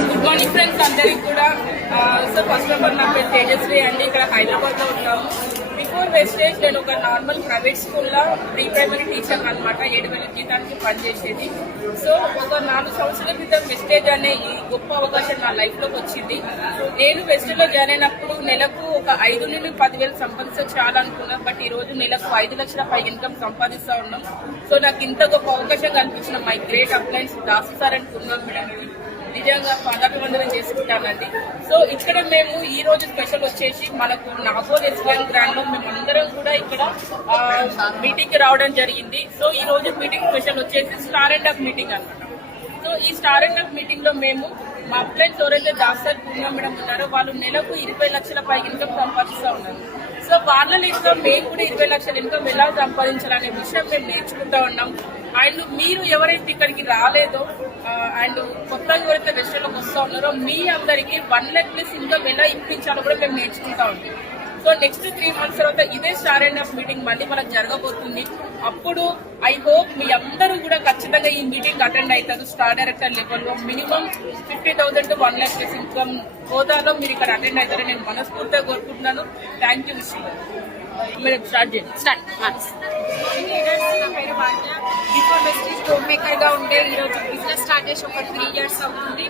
Good morning friends అందరికి కూడా. So first of all నా పేరు తేజస్వి అండి. ఇక్కడ హైదరాబాద్ లో ఉన్నాము. బిఫోర్ వెస్టేజ్ నేను ఒక నార్మల్ ప్రైవేట్ స్కూల్లో ప్రీ ప్రైమరీ టీచర్ అనమాట. 7,000 జీతానికి పనిచేసేది. సో ఒక 4 సంవత్సరాల క్రితం వెస్టేజ్ అనే ఈ గొప్ప అవకాశం నా లైఫ్ లోకి వచ్చింది. నేను వెస్టేజ్ లో జాయిన్ అయినప్పుడు నెలకు ఒక 5 నుండి 10,000 సంపాదించ చాలనుకున్నాను. బట్ ఈ రోజు నెలకు 5 లక్షల పై ఇన్కమ్ సంపాదిస్తా ఉన్నాం. సో నాకు ఇంత గొప్ప అవకాశం కనిపించిన my great appliances Dasu sir అని కున్నాం మేడం. నిజంగా పాదాభివందనం చేసుకుంటానండి. సో ఇక్కడ మేము ఈ రోజు స్పెషల్ వచ్చేసి మనకు నాగోల్ ఎస్ఎన్ గ్రాండ్ లో మేము అందరం కూడా ఇక్కడ మీటింగ్ కి రావడం జరిగింది. సో ఈ రోజు మీటింగ్ స్పెషల్ వచ్చేసి స్టార్ అండ్ అప్ మీటింగ్ అనమాట. సో ఈ స్టార్ అండ్ అప్ మీటింగ్ లో మేము మా అప్లైన్స్ ఎవరైతే దాసర్ పూర్ణ మేడం ఉన్నారో వాళ్ళు నెలకు 20 లక్షల పై ఇన్కమ్ సంపాదిస్తూ ఉన్నారు. సో వాళ్ళ ఇన్కమ్ మేము కూడా 20 లక్షల ఇన్కమ్ ఎలా సంపాదించాలనే విషయం మేము నేర్చుకుంటా ఉన్నాం. అండ్ మీరు ఎవరైతే ఇక్కడికి రాలేదో అండ్ కొత్తగా ఎవరైతే రెస్టారెంట్లోకి వస్తూ ఉన్నారో మీ అందరికీ 1 lakh ప్లస్ ఇన్కమ్ ఎలా ఇప్పించాలో కూడా మేము నేర్చుకుంటా ఉంటాం. సో నెక్స్ట్ 3 months తర్వాత ఇదే స్టార్ అండ్ అప్ మీటింగ్ మళ్ళీ మనకు జరగబోతుంది. అప్పుడు ఐ హోప్ మీ అందరూ కూడా ఖచ్చితంగా ఈ మీటింగ్ అటెండ్ అవుతారు. స్టార్ డైరెక్టర్ లెవెల్లో minimum 50,000 to 1 lakh plus income హోదాలో మీరు ఇక్కడ అటెండ్ అవుతారని నేను మనస్ఫూర్తిగా కోరుకుంటున్నాను. థ్యాంక్ యూ విషయం. మీరు స్టార్ట్ చేయండి. నా పేరు భాగ్య. బిఫోర్ వెస్టేజ్ హోమ్ మేకర్ గా ఉండే ఈరోజు బిజినెస్ స్టార్ట్ చేసి ఒక 3 years అవుతుంది.